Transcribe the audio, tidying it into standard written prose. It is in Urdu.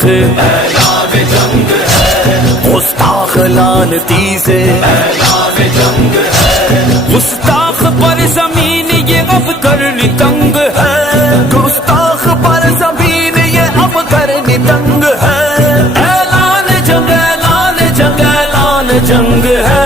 سے اعلان جنگ ہے، گستاخ لعنتی سے اعلان جنگ ہے، گستاخ پر زمین یہ اب کرنی تنگ ہے، گستاخ پر زمین یہ اب کرنی تنگ ہے، اعلان جنگ، اعلان جنگ، اعلان جنگ ہے،